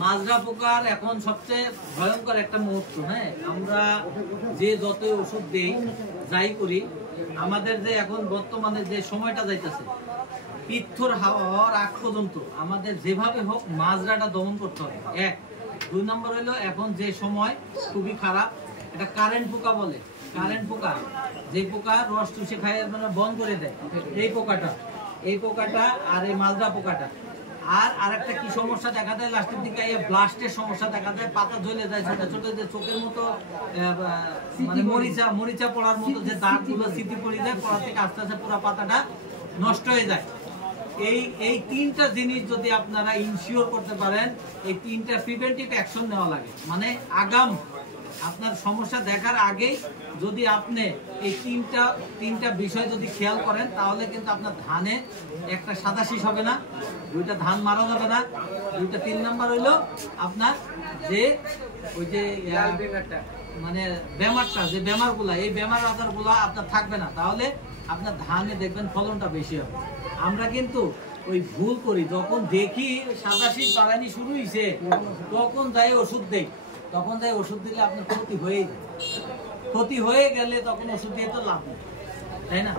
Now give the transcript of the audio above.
মাজরা পোকার এখন সবচেয়ে ভয়ঙ্কর একটা মুহূর্ত। হ্যাঁ, আমরা যে যত ওষুধ দেই যাই করি, আমাদের যে এখন বর্তমানে যে সময়টা যাইতেছে পিত্তর হওয়ার আগ পর্যন্ত আমাদের যেভাবে হোক মাজরাটা দমন করতে হবে। এক, দুই নম্বর হইলো এখন যে সময় খুবই খারাপ, এটা কারেন্ট পোকা বলে। কারেন্ট পোকা, যে পোকা রস চুষে খায় মানে বন্ধ করে দেয়, এই পোকাটা আর এই মাজরা পোকাটা। আর আরেকটা কি সমস্যা দেখা যায় লাস্টের দিকে, এই ব্লাস্টের সমস্যা দেখা যায়, পাতা জ্বলে যায়, ছোট ছোট যে চোখের মতো মানে মরিচা পড়ার মতো যে দাগগুলো স্মৃতি পড়ে যায়, পড়া থেকে আস্তে আস্তে পুরো পাতাটা নষ্ট হয়ে যায়। এই তিনটা জিনিস যদি আপনারা ইনশিওর করতে পারেন, এই তিনটা প্রিভেন্টিভ অ্যাকশন নেওয়া লাগে। মানে আগাম আপনার সমস্যা দেখার আগেই যদি আপনি এই তিনটা বিষয় যদি খেয়াল করেন, তাহলে কিন্তু আপনার ধানে একটা সাদা শীষ হবে না, দুইটা ধান মারা যাবে না, দুইটা। 3 নাম্বার হইলো আপনার যে ওই যে মানে বেমারটা, যে বেমারগুলা, এই বেমার আজারগুলা আপনার থাকবে না, তাহলে আপনার ধানে দেখবেন ফলনটা বেশি হবে। আমরা কিন্তু ওই ভুল করি, যখন দেখি সাদা শীষ বাড়ানি শুরু হয়েছে তখন যাই ওষুধ দেই, তখন যাই ওষুধ দিলে আপনার ক্ষতি হয়ে গেলে তখন ওষুধ দিয়ে তো লাভ নেই, তাই না?